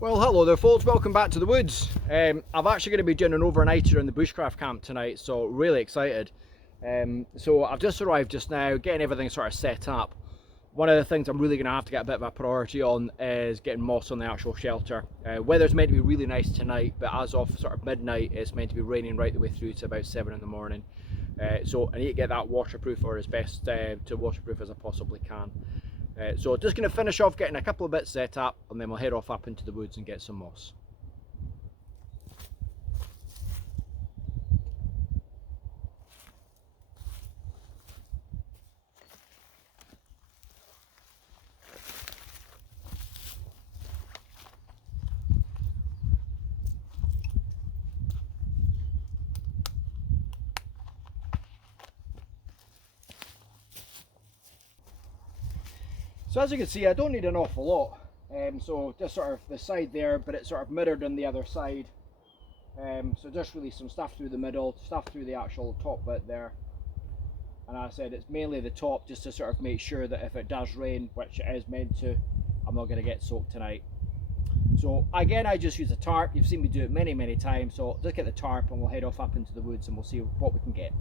Well, hello there folks, welcome back to the woods. I'm actually going to be doing an overnighter in the Bushcraft camp tonight, so really excited. So I've just arrived just now, getting everything sort of set up. One of the things I'm really going to have to get a bit of a priority on is getting moss on the actual shelter. Weather's meant to be really nice tonight, but as of sort of midnight it's meant to be raining right the way through to about 7 in the morning. So I need to get that waterproof, or as best to waterproof as I possibly can. So just going to finish off getting a couple of bits set up, and then we'll head off up into the woods and get some moss. So as you can see, I don't need an awful lot. So just sort of the side there, but it's sort of mirrored on the other side. So just really some stuff through the middle, stuff through the actual top bit there. And as I said, it's mainly the top, just to sort of make sure that if it does rain, which it is meant to, I'm not going to get soaked tonight. So again, I just use a tarp. You've seen me do it many times. So just get the tarp and we'll head off up into the woods and we'll see what we can get.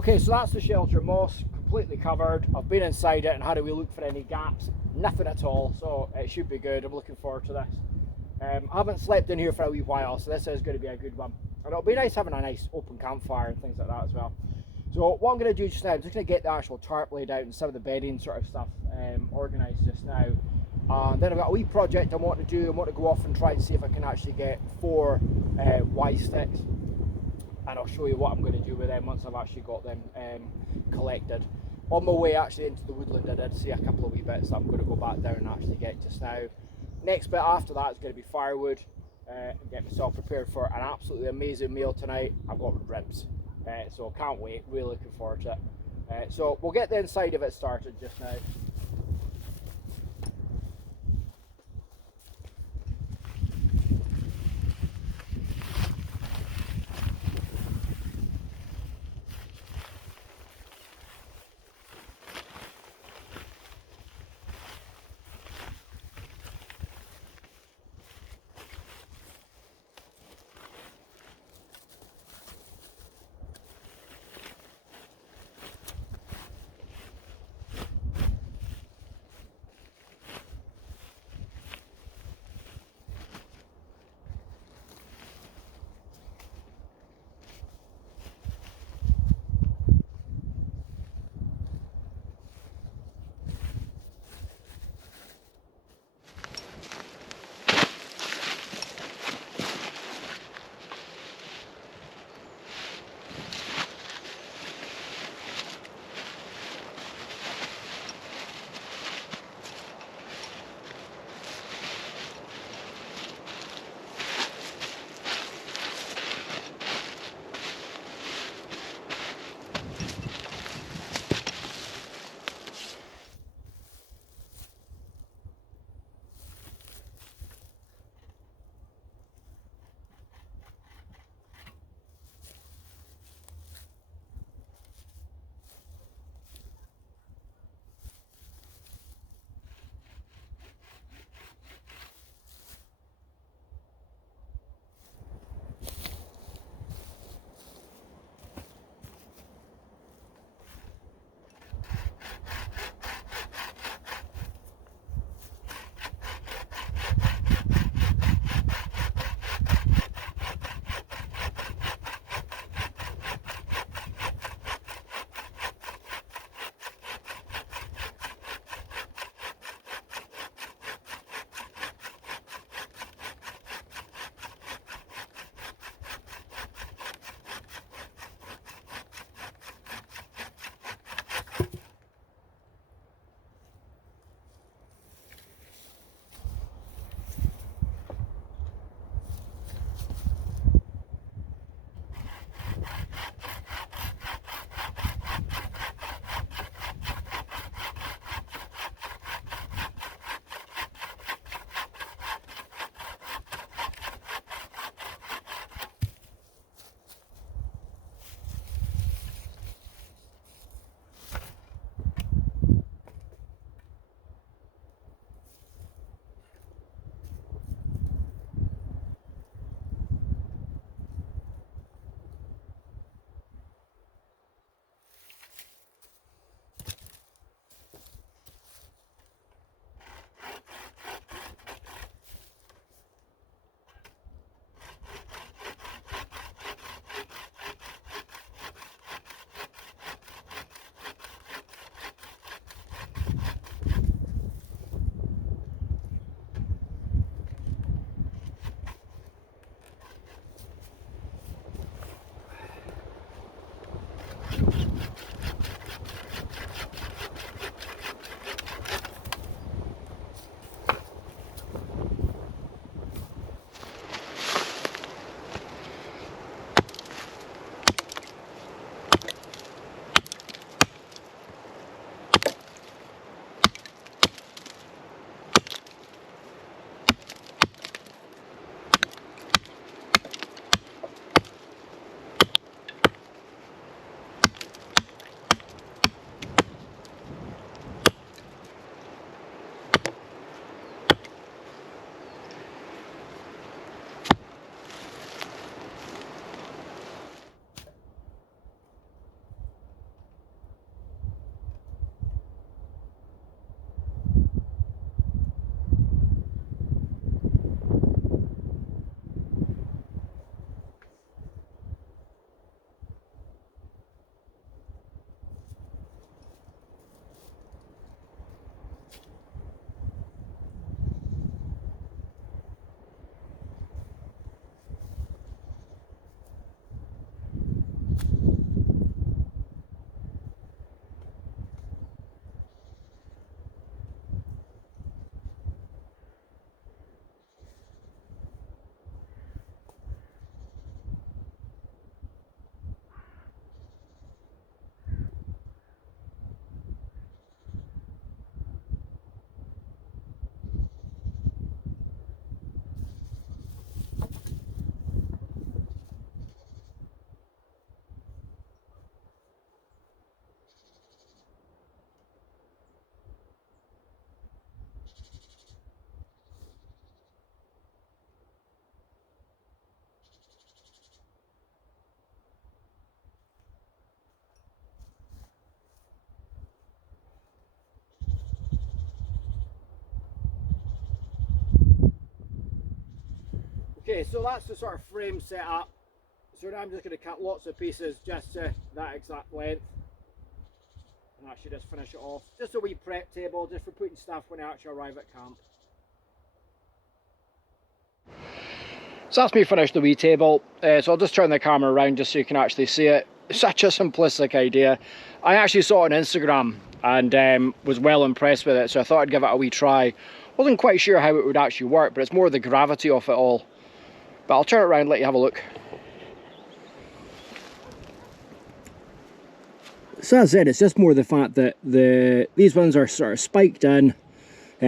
Okay, so that's the shelter, moss completely covered. I've been inside it and had a wee look for any gaps, nothing at all, so it should be good. I'm looking forward to this. I haven't slept in here for a wee while, so this is going to be a good one. And it'll be nice having a nice open campfire and things like that as well. So what I'm going to do just now, I'm just going to get the actual tarp laid out and some of the bedding sort of stuff organised just now. And then I've got a wee project I want to do. I want to go off and try and see if I can actually get 4 Y sticks. And I'll show you what I'm going to do with them once I've actually got them collected. On my way actually into the woodland, I did see a couple of wee bits that I'm going to go back down and actually get just now. Next bit after that is going to be firewood and get myself prepared for an absolutely amazing meal tonight. I've got ribs, so can't wait, really looking forward to it. So we'll get the inside of it started just now. Okay, so that's the sort of frame set up. So now I'm just going to cut lots of pieces just to that exact length. And actually just finish it off. Just a wee prep table, just for putting stuff when I actually arrive at camp. So that's me finished the wee table. So I'll just turn the camera around just so you can actually see it. Such a simplistic idea. I actually saw it on Instagram and was well impressed with it, so I thought I'd give it a wee try. Wasn't quite sure how it would actually work, but it's more the gravity of it all. But I'll turn it around and let you have a look. So as I said, it's just more the fact that these ones are sort of spiked in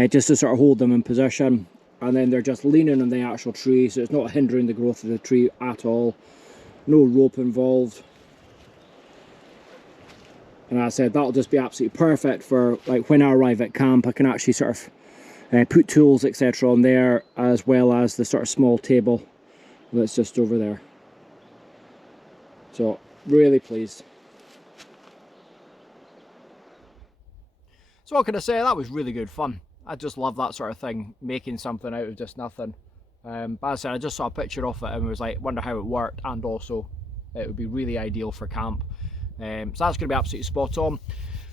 just to sort of hold them in position, and then they're just leaning on the actual tree, so it's not hindering the growth of the tree at all. No rope involved. And as I said, that'll just be absolutely perfect for like when I arrive at camp. I can actually sort of put tools etc on there, as well as the sort of small table that's just over there. So really pleased. So what can I say, that was really good fun. I just love that sort of thing, making something out of just nothing. But as I said, I just saw a picture of it and was like, wonder how it worked, and also it would be really ideal for camp. So that's going to be absolutely spot on.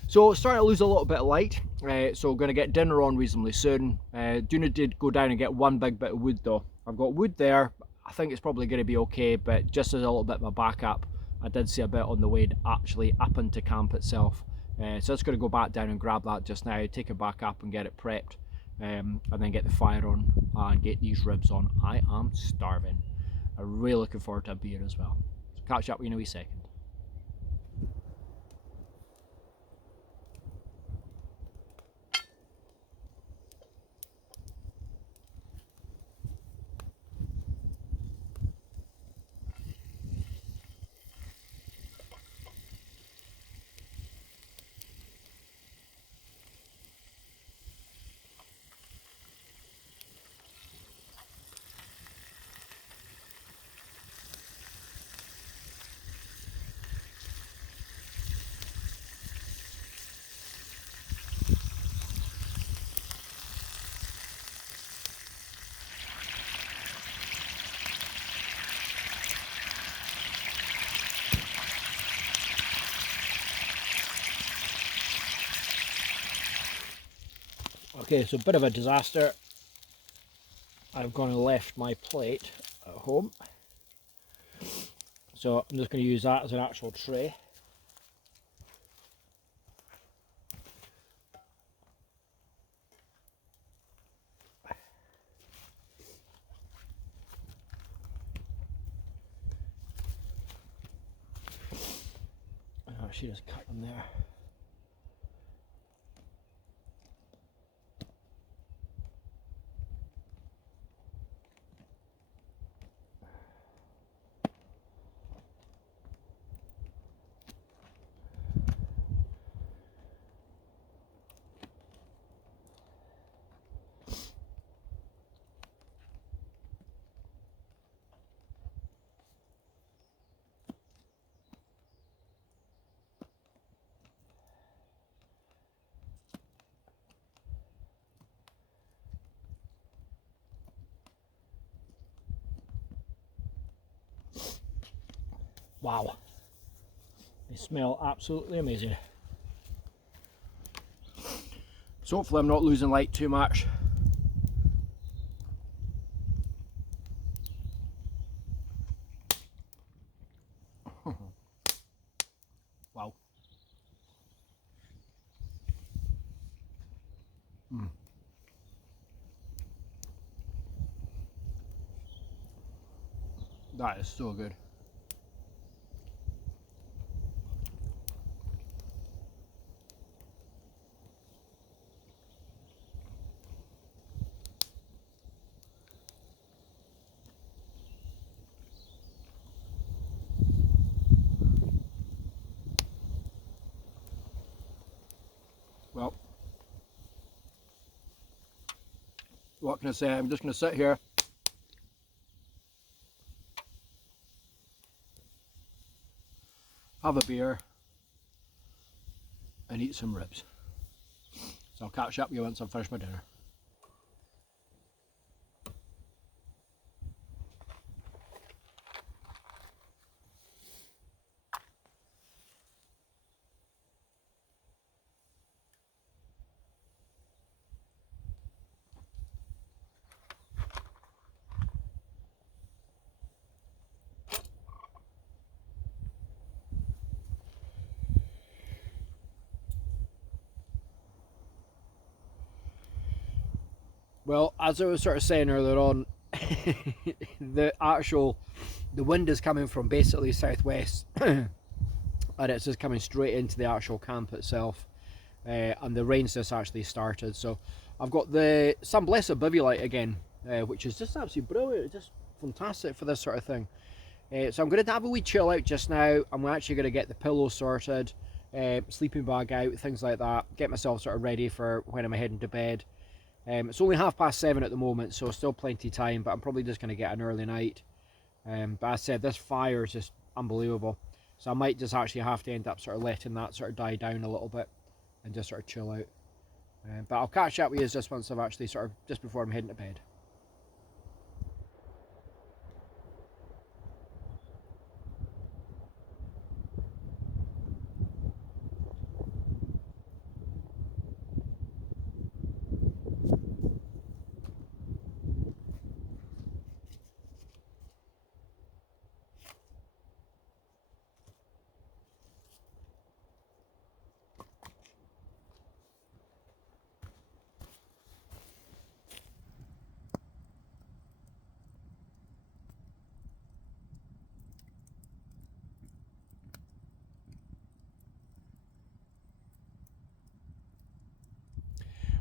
So starting to lose a little bit of light, so going to get dinner on reasonably soon. Duna did go down and get one big bit of wood though. I've got wood there, I think it's probably going to be okay, but just as a little bit of a backup, I did see a bit on the way actually up into camp itself. So it's going to go back down and grab that just now, take it back up and get it prepped, and then get the fire on and get these ribs on. I am starving. I'm really looking forward to a beer as well. So catch up with you in a wee second. Okay, so a bit of a disaster. I've gone and left my plate at home. So I'm just going to use that as an actual tray. Oh, she just cut them there. Wow, they smell absolutely amazing. So hopefully I'm not losing light too much. Wow. That is so good. Well, what can I say? I'm just going to sit here, have a beer, and eat some ribs. So I'll catch up with you once I've finished my dinner. Well, as I was sort of saying earlier on, the wind is coming from basically southwest, and it's just coming straight into the actual camp itself, and the rain's just actually started. So I've got the Sun Blessed Bivy light again, which is just absolutely brilliant, just fantastic for this sort of thing. So I'm going to have a wee chill out just now. I'm actually going to get the pillow sorted, sleeping bag out, things like that, get myself sort of ready for when I'm heading to bed. It's only 7:30 at the moment, so still plenty of time, but I'm probably just going to get an early night. But as I said, this fire is just unbelievable, so I might just actually have to end up sort of letting that sort of die down a little bit and just sort of chill out. But I'll catch up with you just once I've actually sort of, just before I'm heading to bed.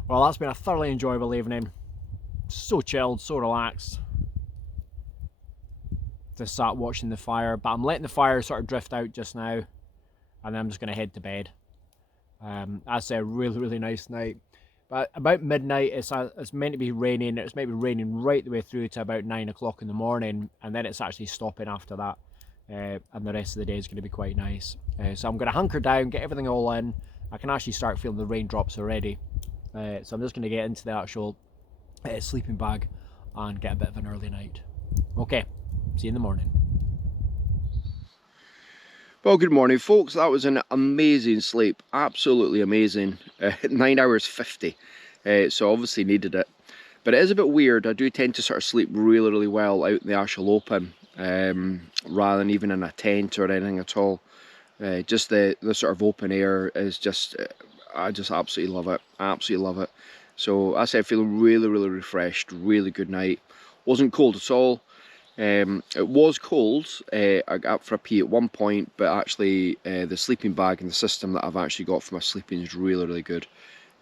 Well, that's been a thoroughly enjoyable evening. So chilled, so relaxed. Just sat watching the fire, but I'm letting the fire sort of drift out just now, and then I'm just going to head to bed. That's a really nice night. But about midnight, it's meant to be raining. It's meant to be raining right the way through to about 9 o'clock in the morning, and then it's actually stopping after that. And the rest of the day is going to be quite nice. So I'm going to hunker down, get everything all in. I can actually start feeling the raindrops already. So I'm just going to get into the actual sleeping bag and get a bit of an early night. Okay, see you in the morning. Well, good morning, folks. That was an amazing sleep, absolutely amazing. 9 hours 50, so obviously needed it. But it is a bit weird. I do tend to sort of sleep really well out in the actual open, rather than even in a tent or anything at all. Just the sort of open air is just, I just absolutely love it, absolutely love it. So I said, feeling really refreshed, really good night. Wasn't cold at all. It was cold. I got up for a pee at one point, but actually the sleeping bag and the system that I've actually got for my sleeping is really good.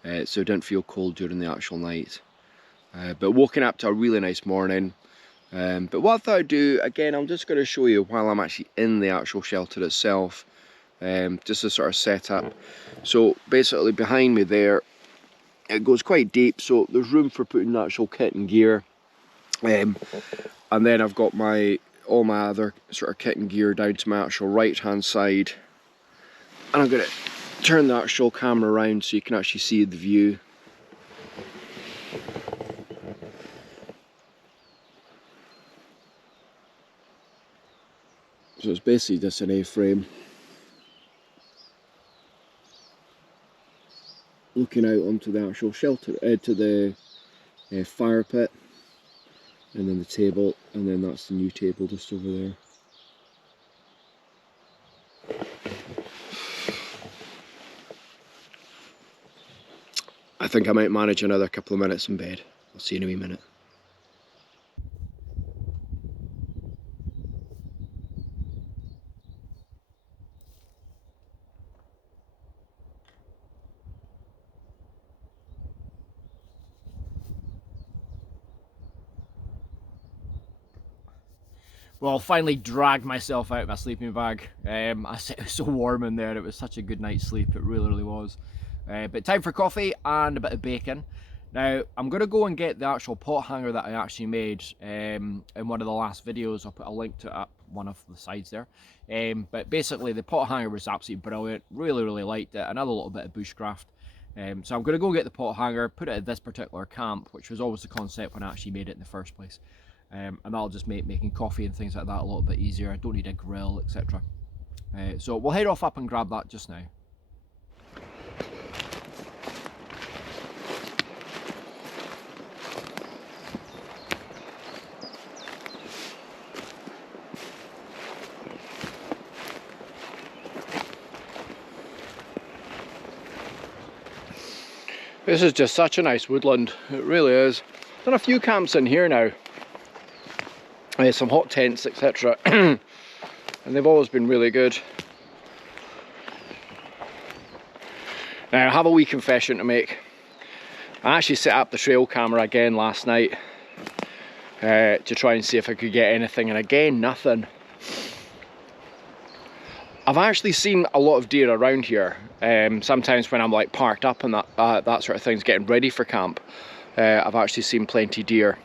So it didn't feel cold during the actual night. But woken up to a really nice morning. But what I thought I'd do, again, I'm just going to show you while I'm actually in the actual shelter itself, just to sort of set up. So basically behind me there, it goes quite deep, so there's room for putting the actual kit and gear. And then I've got all my other sort of kit and gear down to my actual right hand side. And I'm going to turn the actual camera around so you can actually see the view. So it's basically just an A-frame. Looking out onto the actual shelter, to the fire pit. And then the table, and then that's the new table just over there. I think I might manage another couple of minutes in bed. I'll see you in a wee minute. Well, I finally dragged myself out of my sleeping bag. I said it was so warm in there. It was such a good night's sleep. It really was. But time for coffee and a bit of bacon. Now, I'm going to go and get the actual pot hanger that I actually made in one of the last videos. I'll put a link to it up one of the sides there. But basically, the pot hanger was absolutely brilliant. Really liked it. Another little bit of bushcraft. So I'm going to go get the pot hanger, put it at this particular camp, which was always the concept when I actually made it in the first place. And that'll just make making coffee and things like that a little bit easier. I don't need a grill, etc. So we'll head off up and grab that just now. This is just such a nice woodland, it really is. done a few camps in here now, some hot tents, etc. And they've always been really good. Now I have a wee confession to make. I actually set up the trail camera again last night to try and see if I could get anything, and again, nothing. I've actually seen a lot of deer around here. Sometimes when I'm like parked up and that sort of thing's getting ready for camp, I've actually seen plenty deer.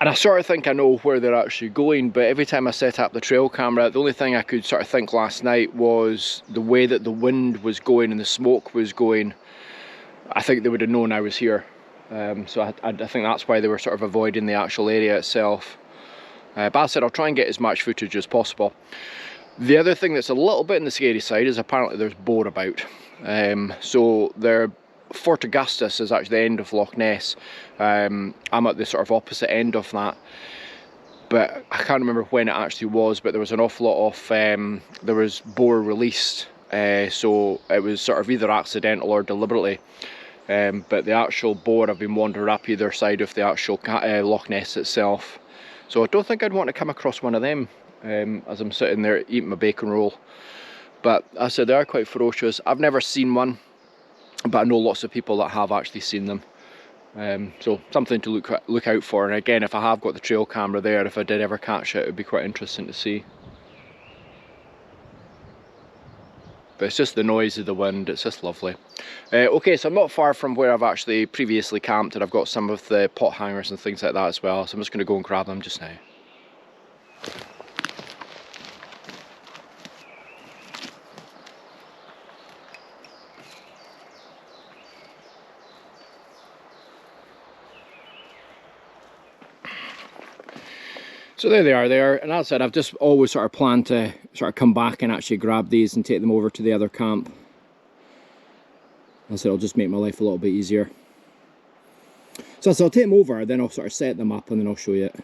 And I sort of think I know where they're actually going, but every time I set up the trail camera, the only thing I could sort of think last night was the way that the wind was going and the smoke was going. I think they would have known I was here. So I think that's why they were sort of avoiding the actual area itself. But I said I'll try and get as much footage as possible. The other thing that's a little bit on the scary side is apparently there's boar about. So Fort Augustus is actually the end of Loch Ness. I'm at the sort of opposite end of that. But I can't remember when it actually was, but there was an awful lot of, there was boar released. So it was sort of either accidental or deliberately. But the actual boar have been wandering up either side of the actual Loch Ness itself. So I don't think I'd want to come across one of them as I'm sitting there eating my bacon roll. But as I said, they are quite ferocious. I've never seen one, but I know lots of people that have actually seen them. So something to look out for. And again, if I have got the trail camera there, if I did ever catch it, it would be quite interesting to see. But it's just the noise of the wind, it's just lovely. Okay, so I'm not far from where I've actually previously camped, and I've got some of the pot hangers and things like that as well, so I'm just going to go and grab them just now. So there they are there, and as I said, I've just always sort of planned to sort of come back and actually grab these and take them over to the other camp. As I said, it'll just make my life a little bit easier. So I'll take them over, then I'll sort of set them up and then I'll show you it.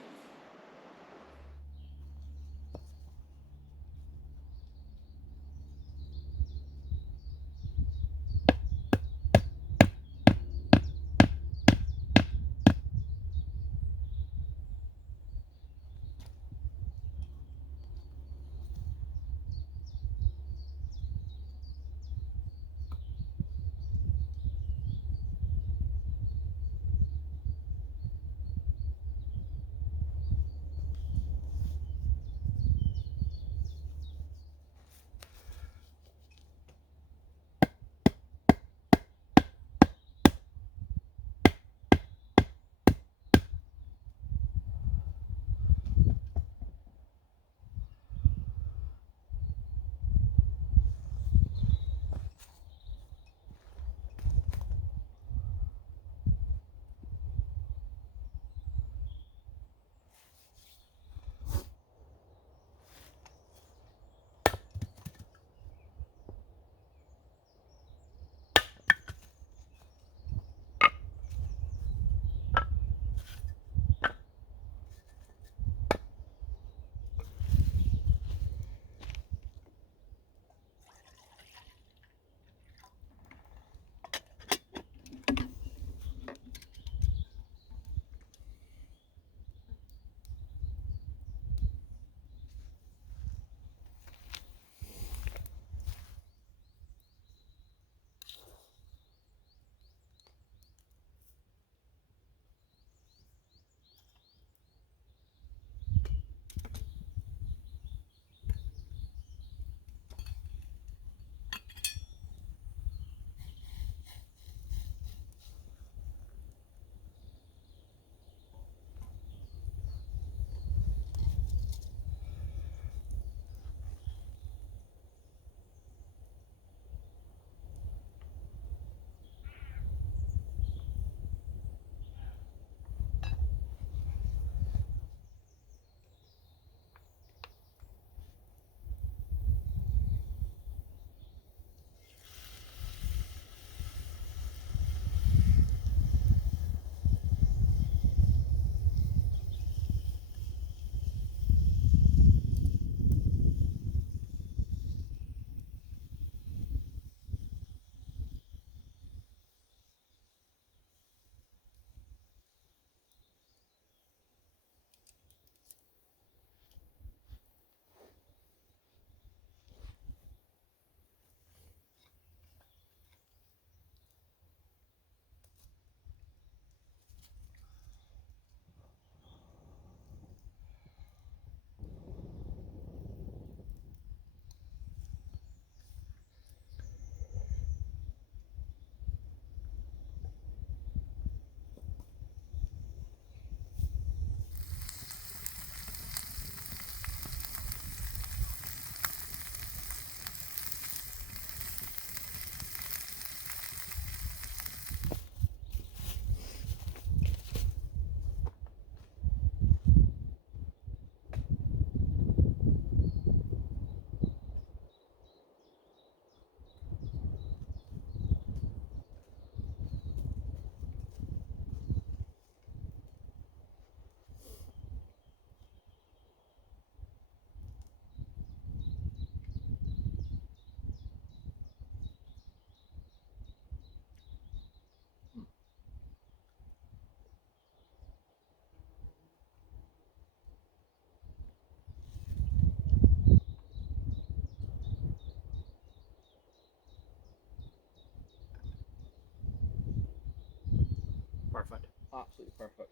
Absolutely perfect.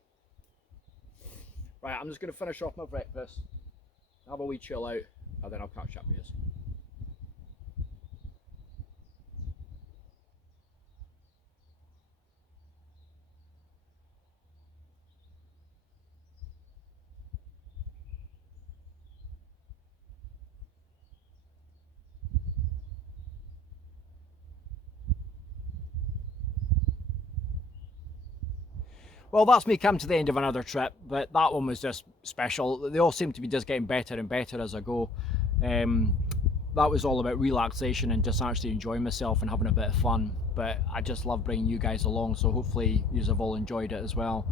Right, I'm just going to finish off my breakfast, have a wee chill out, and then I'll catch up with you. Well, that's me come to the end of another trip, but that one was just special. They all seem to be just getting better and better as I go. That was all about relaxation and just actually enjoying myself and having a bit of fun. But I just love bringing you guys along, so hopefully you have all enjoyed it as well.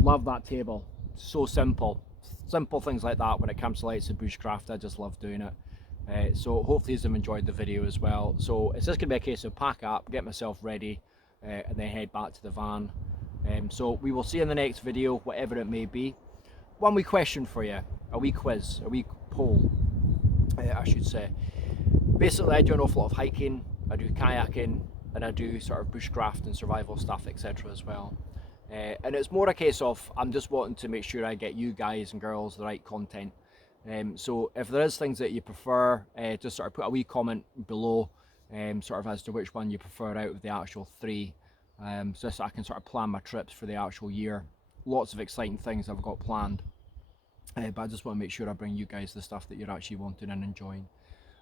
Love that table. So simple. Simple things like that when it comes to lights and bushcraft. I just love doing it. So hopefully you've enjoyed the video as well. So it's just going to be a case of pack up, get myself ready, and then head back to the van. So we will see you in the next video, whatever it may be. One wee question for you, a wee quiz, a wee poll, I should say. Basically, I do an awful lot of hiking, I do kayaking, and I do sort of bushcraft and survival stuff, etc. as well. And it's more a case of I'm just wanting to make sure I get you guys and girls the right content. So if there is things that you prefer, just sort of put a wee comment below, sort of as to which one you prefer out of the actual three. So I can sort of plan my trips for the actual year. Lots of exciting things I've got planned, but I just want to make sure I bring you guys the stuff that you're actually wanting and enjoying.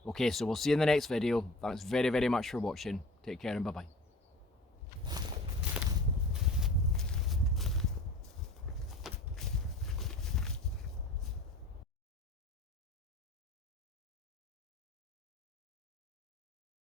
Okay, so we'll see you in the next video. Thanks very, very much for watching. Take care and bye-bye.